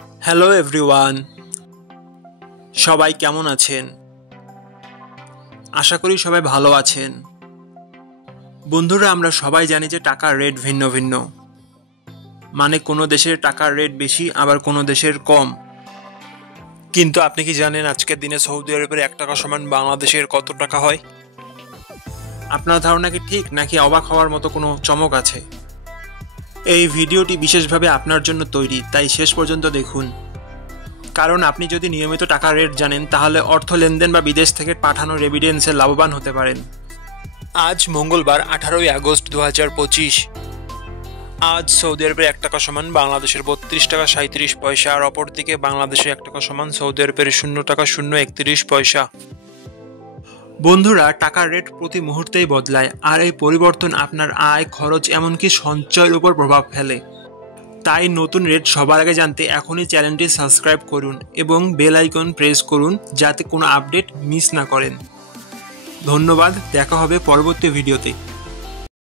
Hello everyone, সবাই কেমন আছেন? আশা করি সবাই ভালো আছেন। বন্ধুরা, আমরা সবাই জানি যে টাকার রেট ভিন্ন ভিন্ন। মানে কোনো দেশের টাকার রেট বেশি, আবার কোনো দেশের কম। কিন্তু আপনি কি জানেন আজকের দিনে সৌদি আরবের 1 টাকা সমান বাংলাদেশের কত টাকা হয়? আপনার ধারণা কি ঠিক, নাকি অবাক হওয়ার মতো কোনো চমক আছে? এই ভিডিওটি বিশেষভাবে আপনার জন্য তৈরি, তাই শেষ পর্যন্ত দেখুন। কারণ আপনি যদি নিয়মিত টাকার রেট জানেন, তাহলে অর্থ লেনদেন বা বিদেশ থেকে পাঠানো রেমিটেন্সে লাভবান হতে পারেন। আজ মঙ্গলবার 18 আগস্ট 2025। আজ সৌদি আরবের 1 টাকা সমান বাংলাদেশের 32 টাকা 37 পয়সা, আর অপরদিকে বাংলাদেশের 1 টাকা সমান সৌদি আরবের 0 টাকা 031 পয়সা। বন্ধুরা, টাকার রেট প্রতি মুহূর্তেই বদলায়, আর এই পরিবর্তন আপনার আয়, খরচ, এমনকি সঞ্চয়ের উপর প্রভাব ফেলে। তাই নতুন রেট সবার আগে জানতে এখনই চ্যানেলটি সাবস্ক্রাইব করুন এবং বেল আইকন প্রেস করুন, যাতে কোনো আপডেট মিস না করেন। ধন্যবাদ, দেখা হবে পরবর্তী ভিডিওতে।